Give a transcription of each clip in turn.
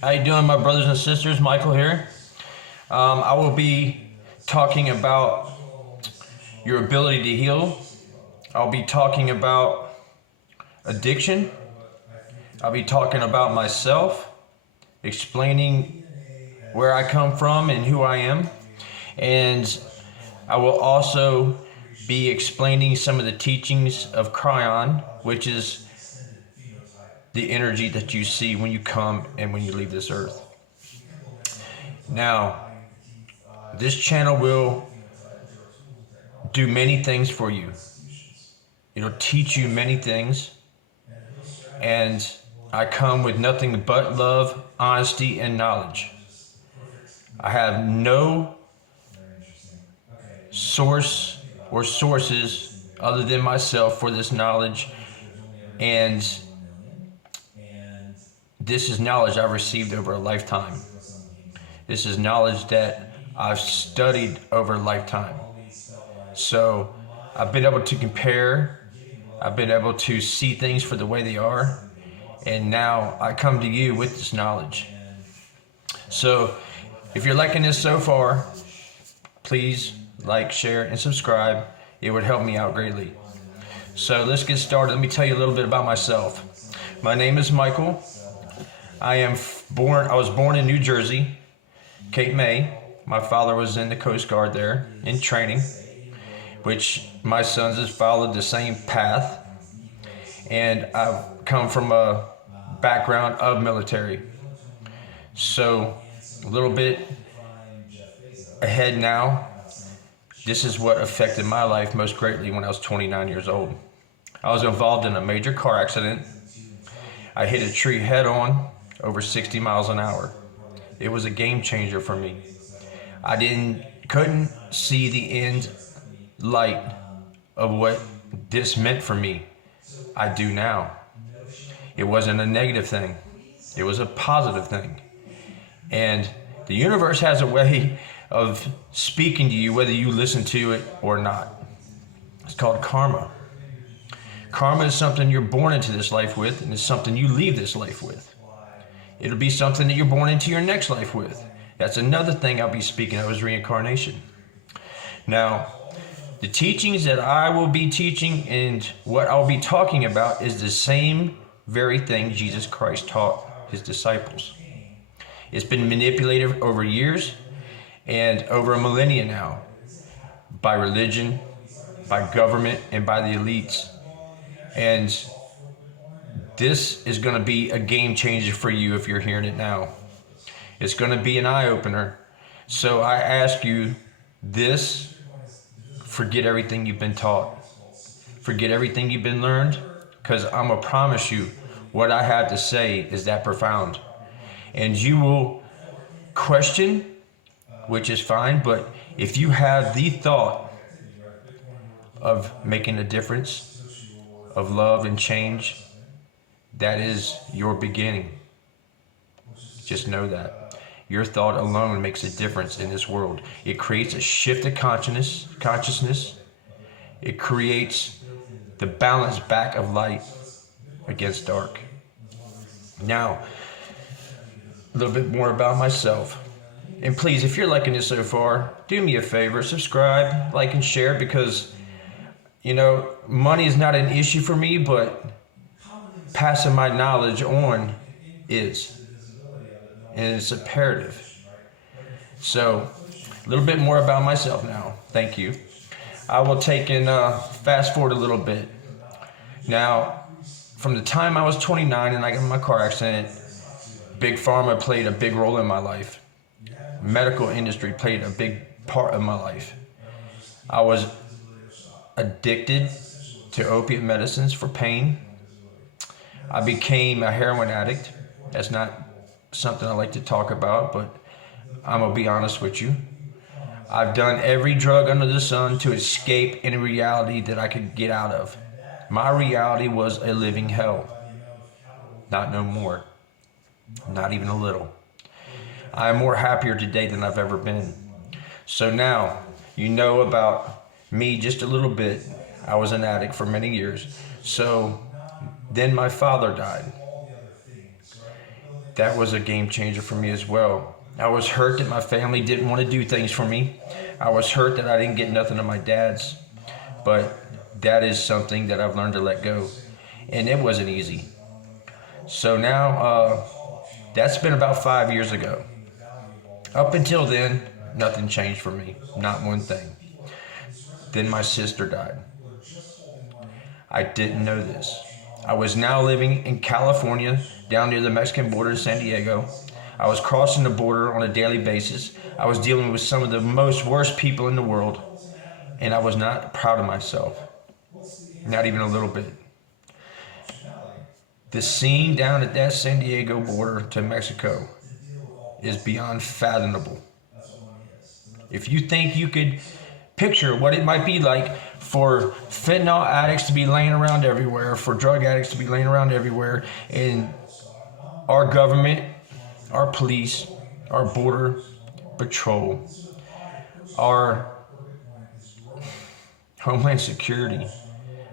How you doing, my brothers and sisters? Michael here. I will be talking about your ability to heal. I'll be talking about addiction. I'll be talking about myself, explaining where I come from and who I am. And I will also be explaining some of the teachings of Cryon, which is the energy that you see when you come and when you leave this earth. Now, this channel will do many things for you. It'll teach you many things. And I come with nothing but love, honesty, and knowledge. I have no source or sources other than myself for this knowledge. And this is knowledge I've received over a lifetime. This is knowledge that I've studied over a lifetime. So I've been able to compare. I've been able to see things for the way they are. And now I come to you with this knowledge. So if you're liking this so far, please like, share, and subscribe. It would help me out greatly. So let's get started. Let me tell you a little bit about myself. My name is Michael. I was born in New Jersey, Cape May. My father was in the Coast Guard there in training, which my sons have followed the same path. And I've come from a background of military. So a little bit ahead now, this is what affected my life most greatly when I was 29 years old. I was involved in a major car accident. I hit a tree head on over 60 miles an hour. It was a game changer for me. I couldn't see the end light of what this meant for me. I do now. It wasn't a negative thing. It was a positive thing. And the universe has a way of speaking to you whether you listen to it or not. It's called karma. Karma is something you're born into this life with, and it's something you leave this life with. It'll be something that you're born into your next life with. That's another thing I'll be speaking of, is reincarnation. Now, the teachings that I will be teaching and what I'll be talking about is the same very thing Jesus Christ taught his disciples. It's been manipulated over years and over a millennia now by religion, by government, and by the elites. And this is going to be a game changer for you if you're hearing it now. It's going to be an eye-opener. So I ask you this: forget everything you've been taught. Forget everything you've been learned, because I'm going to promise you what I have to say is that profound. And you will question, which is fine, but if you have the thought of making a difference, of love and change, that is your beginning. Just know that. Your thought alone makes a difference in this world. It creates a shift of consciousness. It creates the balance back of light against dark. Now, a little bit more about myself. And please, if you're liking this so far, do me a favor, subscribe, like, and share, because, money is not an issue for me, but passing my knowledge on is. And it's imperative. So, a little bit more about myself now. Thank you. I will take and fast forward a little bit. Now, from the time I was 29 and I got in my car accident, Big Pharma played a big role in my life. Medical industry played a big part of my life. I was addicted to opiate medicines for pain. I became a heroin addict. That's not something I like to talk about, but I'm going to be honest with you. I've done every drug under the sun to escape any reality that I could get out of. My reality was a living hell. Not no more. Not even a little. I'm more happier today than I've ever been. So now, you know about me just a little bit. I was an addict for many years. So then my father died. that was a game changer for me as well. I was hurt that my family didn't want to do things for me. I was hurt that I didn't get nothing of my dad's. But that is something that I've learned to let go. And it wasn't easy. So now, that's been about 5 years ago. Up until then, nothing changed for me. Not one thing. Then my sister died. I didn't know this. I was now living in California, down near the Mexican border in San Diego. I was crossing the border on a daily basis. I was dealing with some of the most worst people in the world, and I was not proud of myself. Not even a little bit. The scene down at that San Diego border to Mexico is beyond fathomable. If you think you could picture what it might be like for fentanyl addicts to be laying around everywhere, for drug addicts to be laying around everywhere, and our government, our police, our border patrol, our Homeland Security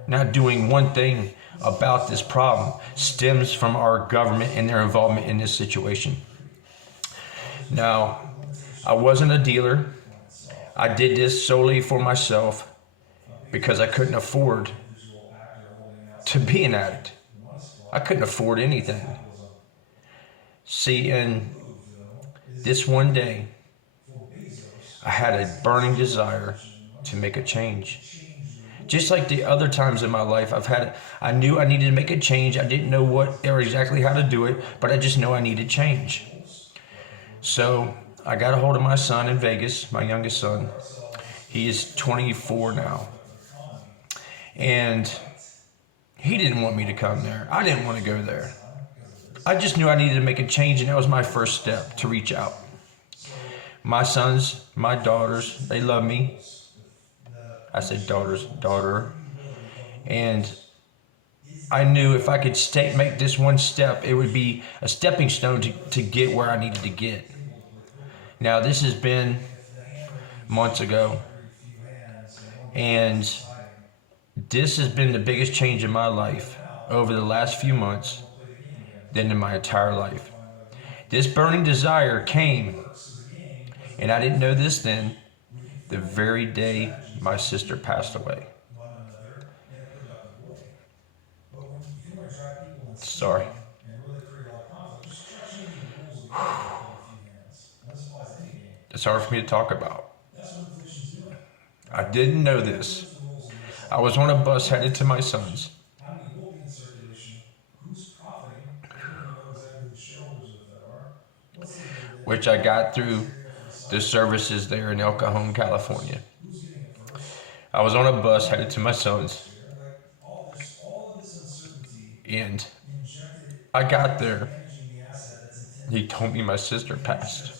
not doing one thing about this problem stems from our government and their involvement in this situation. Now, I wasn't a dealer. I did this solely for myself because I couldn't afford to be an addict. I couldn't afford anything. See, and this one day, I had a burning desire to make a change. Just like the other times in my life, I knew I needed to make a change. I didn't know what or exactly how to do it, but I just know I needed change. So I got a hold of my son in Vegas, my youngest son. He is 24 now. And he didn't want me to come there. I didn't want to go there. I just knew I needed to make a change, and that was my first step, to reach out. My sons, my daughters, they love me. I said daughter. And I knew if I could make this one step, it would be a stepping stone to get where I needed to get. Now, this has been months ago. And this has been the biggest change in my life over the last few months than in my entire life. This burning desire came, and I didn't know this then, the very day my sister passed away. Sorry. It's hard for me to talk about. I didn't know this. I was on a bus headed to my son's, which I got through the services there in El Cajon, California. I was on a bus headed to my son's, and I got there. He told me my sister passed.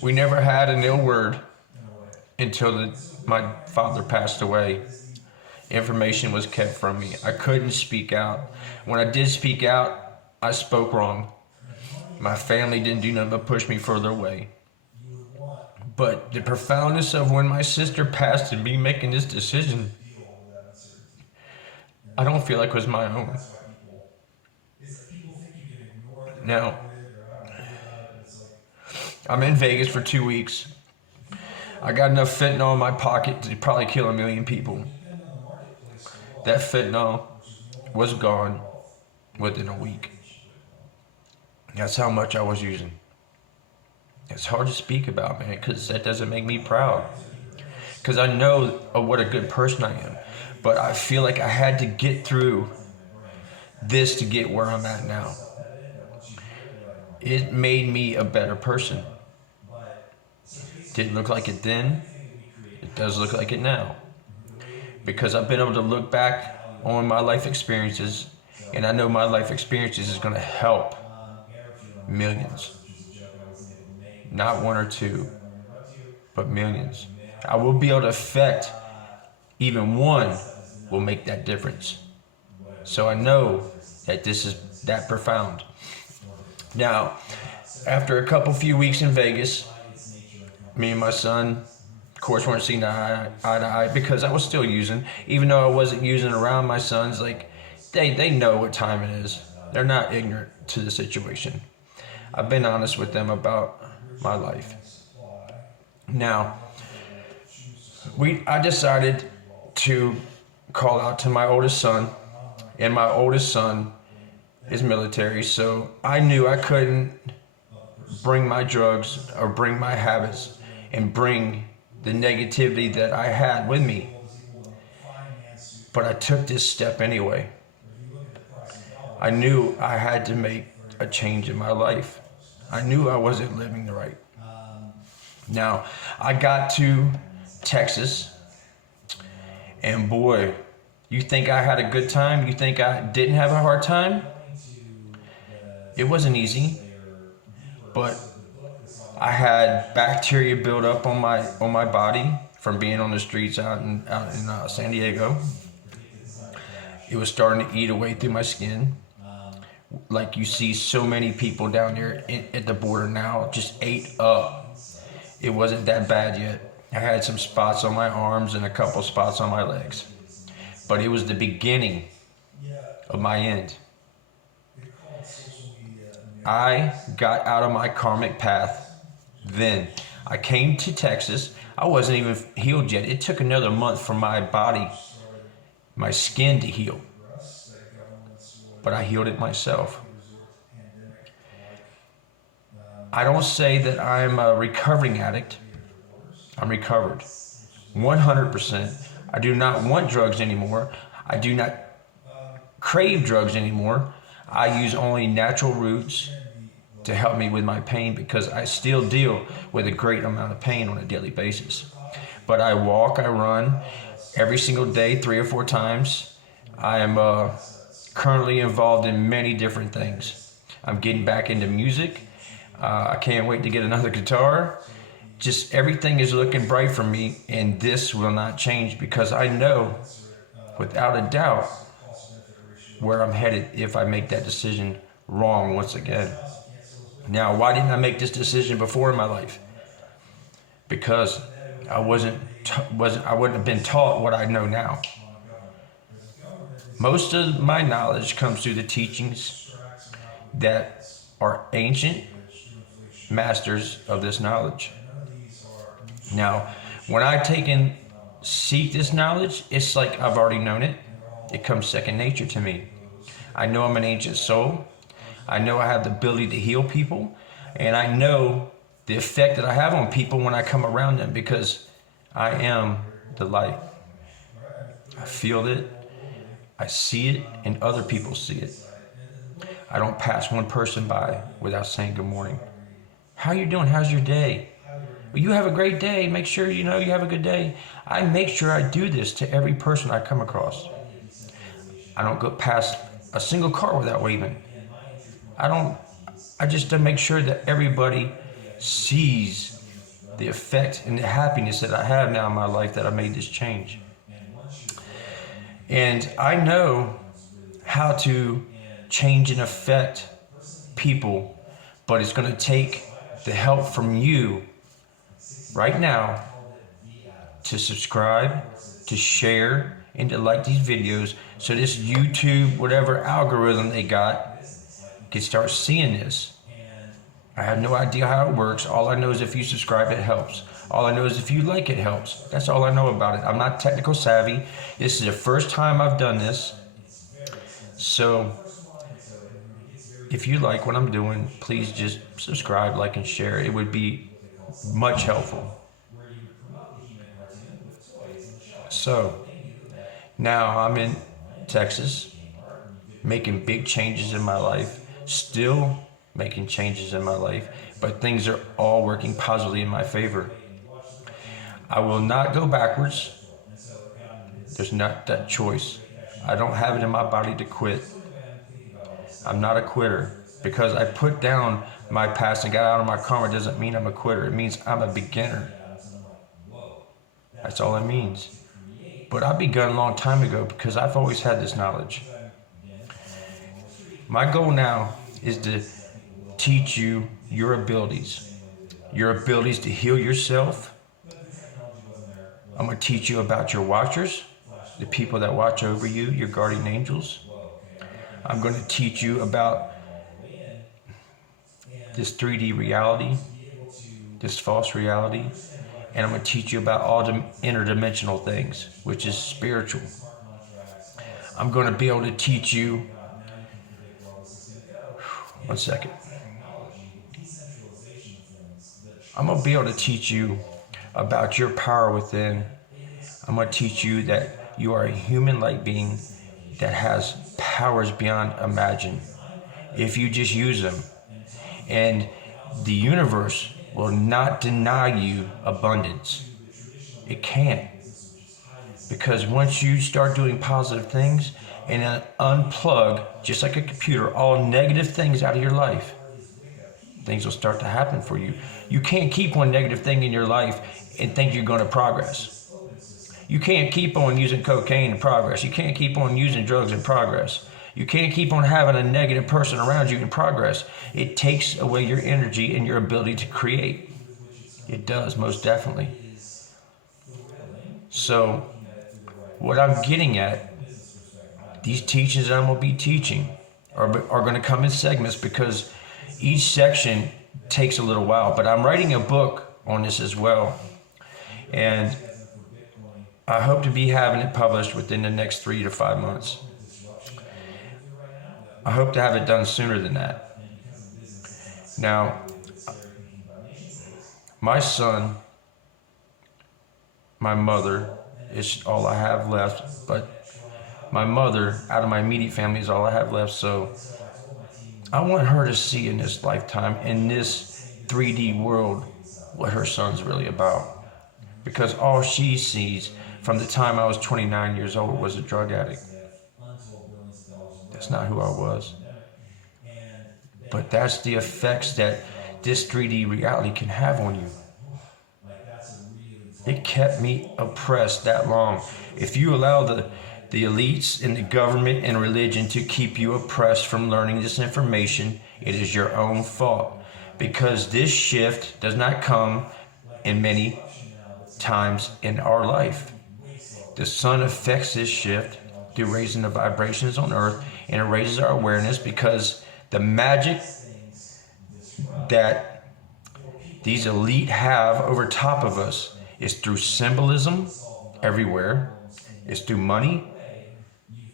We never had an ill word until my father passed away. Information was kept from me. I couldn't speak out. When I did speak out, I spoke wrong. My family didn't do nothing but push me further away. But the profoundness of when my sister passed and me making this decision, I don't feel like it was my own. Now, I'm in Vegas for 2 weeks. I got enough fentanyl in my pocket to probably kill 1 million people. That fentanyl was gone within a week. That's how much I was using. It's hard to speak about, man, because that doesn't make me proud. Because I know what a good person I am. But I feel like I had to get through this to get where I'm at now. It made me a better person. Didn't look like it then. It does look like it now. Because I've been able to look back on my life experiences, and I know my life experiences is going to help millions. Not one or two, but millions. I will be able to affect even one will make that difference. So I know that this is that profound. Now, after a few weeks in Vegas, me and my son, of course, weren't seeing eye to eye because I was still using, even though I wasn't using around my sons. Like, they know what time it is. They're not ignorant to the situation. I've been honest with them about my life. Now, I decided to call out to my oldest son, and my oldest son is military, so I knew I couldn't bring my drugs or bring my habits and bring the negativity that I had with me. But I took this step anyway. I knew I had to make a change in my life. I knew I wasn't living the right. Now, I got to Texas, and boy, you think I had a good time? You think I didn't have a hard time? It wasn't easy, but I had bacteria build up on my body from being on the streets out in San Diego. It was starting to eat away through my skin. Like you see so many people down there at the border now just ate up. It wasn't that bad yet. I had some spots on my arms and a couple spots on my legs. But it was the beginning of my end. I got out of my karmic path then. I came to Texas. I wasn't even healed yet. It took another month for my body, my skin to heal. But I healed it myself. I don't say that I'm a recovering addict. I'm recovered. 100%. I do not want drugs anymore. I do not crave drugs anymore. I use only natural roots to help me with my pain because I still deal with a great amount of pain on a daily basis. But I walk, I run every single day, 3 or 4 times. I am currently involved in many different things. I'm getting back into music. I can't wait to get another guitar. Just everything is looking bright for me, and this will not change because I know without a doubt where I'm headed if I make that decision wrong once again. Now, why didn't I make this decision before in my life? Because I wouldn't have been taught what I know now. Most of my knowledge comes through the teachings that are ancient masters of this knowledge. Now, when I take and seek this knowledge, it's like I've already known it. It comes second nature to me. I know I'm an ancient soul. I know I have the ability to heal people. And I know the effect that I have on people when I come around them because I am the light. I feel it. I see it, and other people see it. I don't pass one person by without saying good morning. How you doing? How's your day? Well, you have a great day. Make sure you have a good day. I make sure I do this to every person I come across. I don't go past a single car without waving. I just to make sure that everybody sees the effect and the happiness that I have now in my life that I made this change. And I know how to change and affect people, but it's going to take the help from you right now to subscribe, to share, and to like these videos so this YouTube, whatever algorithm they got, can start seeing this. I have no idea how it works. All I know is if you subscribe, it helps. All I know is if you like, it helps. That's all I know about it. I'm not technical savvy. This is the first time I've done this. So if you like what I'm doing, please just subscribe, like, and share. It would be much helpful. So now I'm in Texas, making big changes in my life, still making changes in my life, but things are all working positively in my favor. I will not go backwards. There's not that choice. I don't have it in my body to quit. I'm not a quitter. Because I put down my past and got out of my karma doesn't mean I'm a quitter. It means I'm a beginner. That's all it means. But I begun a long time ago because I've always had this knowledge. My goal now is to teach you your abilities to heal yourself. I'm going to teach you about your watchers, the people that watch over you, your guardian angels. I'm going to teach you about this 3D reality, this false reality, and I'm going to teach you about all the interdimensional things, which is spiritual. I'm going to be able to teach you, one second. I'm going to be able to teach you about your power within. I'm going to teach you that you are a human-like being that has powers beyond imagine if you just use them. And the universe will not deny you abundance. It can't. Because once you start doing positive things and unplug, just like a computer, all negative things out of your life, things will start to happen for you. You can't keep one negative thing in your life and think you're going to progress. You can't keep on using cocaine and progress. You can't keep on using drugs and progress. You can't keep on having a negative person around you in progress. It takes away your energy and your ability to create. It does, most definitely. So, what I'm getting at, these teachings that I'm going to be teaching are going to come in segments because each section takes a little while. But I'm writing a book on this as well. And I hope to be having it published within the next 3 to 5 months. I hope to have it done sooner than that. Now, my son, my mother is all I have left, but my mother out of my immediate family is all I have left. So I want her to see in this lifetime, in this 3D world, what her son's really about. Because all she sees from the time I was 29 years old was a drug addict. That's not who I was. But that's the effects that this 3D reality can have on you. It kept me oppressed that long. If you allow the elites and the government and religion to keep you oppressed from learning this information, it is your own fault. Because this shift does not come in many times in our life. The sun affects this shift through raising the vibrations on earth, and it raises our awareness because the magic that these elite have over top of us is through symbolism everywhere. It's through money,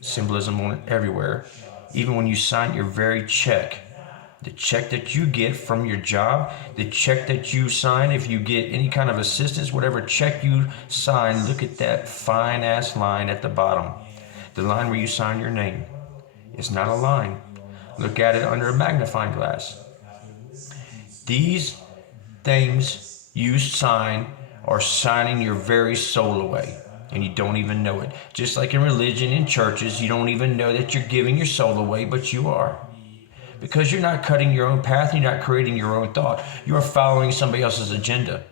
symbolism on it everywhere. Even when you sign your very check, the check that you get from your job, the check that you sign if you get any kind of assistance, whatever check you sign, look at that fine ass line at the bottom. The line where you sign your name. It's not a line. Look at it under a magnifying glass. These things you sign are signing your very soul away, and you don't even know it. Just like in religion and churches, you don't even know that you're giving your soul away, but you are. Because you're not cutting your own path, you're not creating your own thought. You are following somebody else's agenda.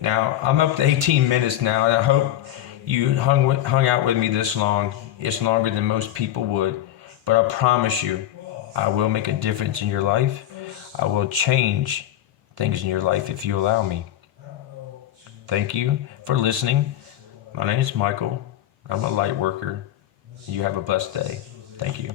Now, I'm up to 18 minutes now, and I hope you hung out with me this long. It's longer than most people would, but I promise you, I will make a difference in your life. I will change things in your life if you allow me. Thank you for listening. My name is Michael. I'm a light worker. You have a blessed day. Thank you.